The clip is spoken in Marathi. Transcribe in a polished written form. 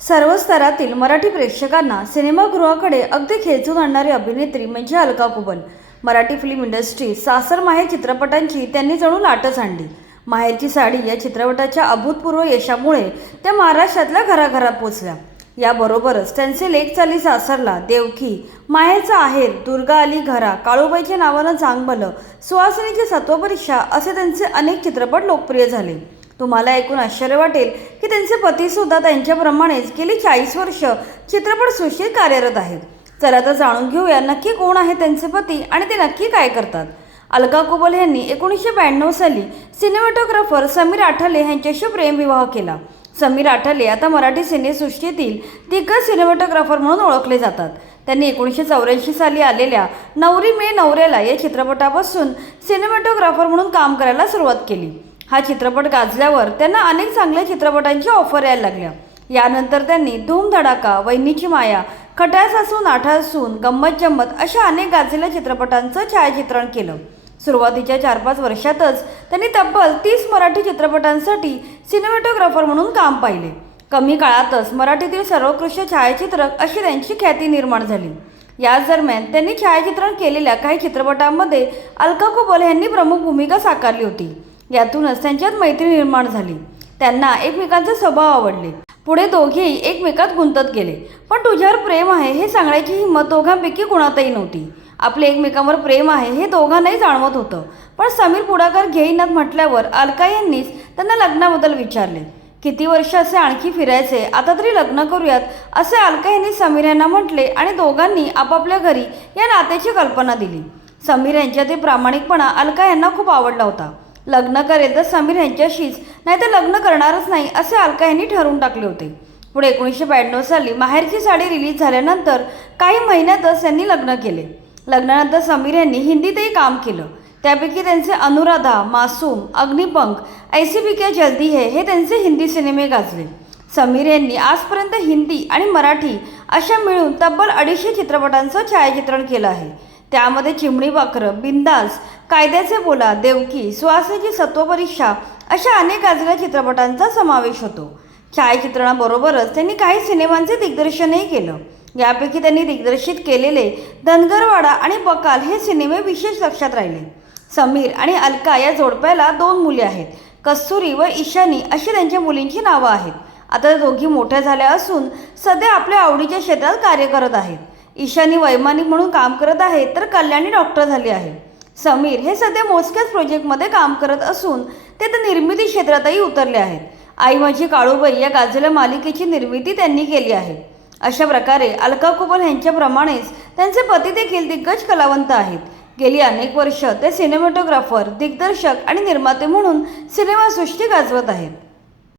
सर्व स्तरातील मराठी प्रेक्षकांना सिनेमागृहाकडे अगदी खेचून आणणारी अभिनेत्री म्हणजे अलका कुबल। मराठी फिल्म इंडस्ट्री सासर माहेर चित्रपटांची त्यांनी जणू लाटच आणली। माहेरची साडी या चित्रपटाच्या अभूतपूर्व यशामुळे त्या महाराष्ट्रातल्या घराघरात पोचल्या। याबरोबरच त्यांचे लेक चाली सासरला, देवकी, माहेरचा आहेर, दुर्गा आली घरा, काळूबाईच्या नावानं चांग भलं, सुहासिनीची सत्वपरीक्षा असे त्यांचे अनेक चित्रपट लोकप्रिय झाले। तुम्हाला ऐकून आश्चर्य वाटेल की त्यांचे पतीसुद्धा त्यांच्याप्रमाणेच गेली 40 वर्ष चित्रपटसृष्टीत कार्यरत आहेत। चला तर जाणून घेऊया नक्की कोण आहे त्यांचे पती आणि ते नक्की काय करतात। अलका कुबल यांनी 1992 साली सिनेमॅटोग्राफर समीर आठले यांच्याशी प्रेमविवाह केला। समीर आठले आता मराठी सिनेसृष्टीतील दिग्गज सिनेमॅटोग्राफर म्हणून ओळखले जातात। त्यांनी 1984 साली आलेल्या नवरी मे नवऱ्याला या चित्रपटापासून सिनेमॅटोग्राफर म्हणून काम करायला सुरुवात केली। हा चित्रपट गाजल्यावर त्यांना अनेक चांगल्या चित्रपटांची ऑफर यायला लागल्या। यानंतर त्यांनी धूम धडाका, वहिनीची माया, खटाळ सासू नाठाळ सून, गंमत जम्मत अशा अनेक गाजलेल्या चित्रपटांचं छायाचित्रण केलं। सुरुवातीच्या 4-5 वर्षातच त्यांनी तब्बल 30 मराठी चित्रपटांसाठी सिनेमॅटोग्राफर म्हणून काम पाहिले। कमी काळातच मराठीतील सर्वोत्कृष्ट छायाचित्रक अशी त्यांची ख्याती निर्माण झाली। याच दरम्यान त्यांनी छायाचित्रण केलेल्या काही चित्रपटांमध्ये अलका कुबल यांनी प्रमुख भूमिका साकारली होती। यातूनच त्यांच्यात मैत्री निर्माण झाली। त्यांना एकमेकांचे स्वभाव आवडले। पुढे दोघेही एकमेकात गुंतत गेले। पण तुझ्यावर प्रेम आहे हे सांगण्याची हिंमत दोघांपैकी कुणातही नव्हती। आपले एकमेकांवर प्रेम आहे हे दोघांनाही जाणवत होतं। पण समीर पुढाकार घेईनात म्हटल्यावर अलका यांनीच त्यांना लग्नाबद्दल विचारले। किती वर्ष असे आणखी फिरायचे, आता तरी लग्न करूयात असे अलका यांनी समीर यांना म्हटले आणि दोघांनी आपापल्या घरी या नात्याची कल्पना दिली। समीर यांच्यातील प्रामाणिकपणा अलका यांना खूप आवडला होता। लग्न करेल तर समीर यांच्याशीच, नाही तर लग्न करणारच नाही असे अलका यांनी ठरवून टाकले होते। पुढे 1992 साली माहेरची साडी रिलीज झाल्यानंतर काही महिन्यातच त्यांनी लग्न केले। लग्नानंतर समीर यांनी हिंदीतही काम केलं। त्यापैकी त्यांचे अनुराधा, मासूम, अग्निपंख, ऐसी भी क्या जल्दी है हे त्यांचे हिंदी सिनेमे गाजले। समीर यांनी आजपर्यंत हिंदी आणि मराठी अशा मिळून तब्बल 250 चित्रपटांचं छायाचित्रण केलं आहे। त्यामध्ये चिमणी पाखरं, बिंदास, कायद्याचे बोला, देवकी, सुहासिनीची सत्वपरीक्षा अशा अनेक गाजलेल्या चित्रपटांचा समावेश होतो। छायाचित्रणाबरोबरच त्यांनी काही सिनेमांचे दिग्दर्शनही केलं। यापैकी त्यांनी दिग्दर्शित केलेले धनगरवाडा आणि बकाल हे सिनेमे विशेष लक्षात राहिले। समीर आणि अलका या जोडप्याला 2 मुले आहेत। कस्तुरी व ईशानी अशी त्यांच्या मुलींची नावं आहेत। आता त्या दोघी मोठ्या झाल्या असून सध्या आपल्या आवडीच्या क्षेत्रात कार्य करत आहेत। ईशानी वैमानिक म्हणून काम करत आहे तर कल्याणी डॉक्टर झाली आहे। समीर हे सध्या मोजक्याच प्रोजेक्टमध्ये काम करत असून ते तर निर्मिती क्षेत्रातही उतरले आहेत। आई माझी काळूबाई या गाजलेल्या मालिकेची निर्मिती त्यांनी केली आहे। अशा प्रकारे अलका कुबल यांच्याप्रमाणेच त्यांचे पती देखील दिग्गज कलावंत आहेत। गेली अनेक वर्ष ते सिनेमॅटोग्राफर, दिग्दर्शक आणि निर्माते म्हणून सिनेमासृष्टी गाजवत आहेत।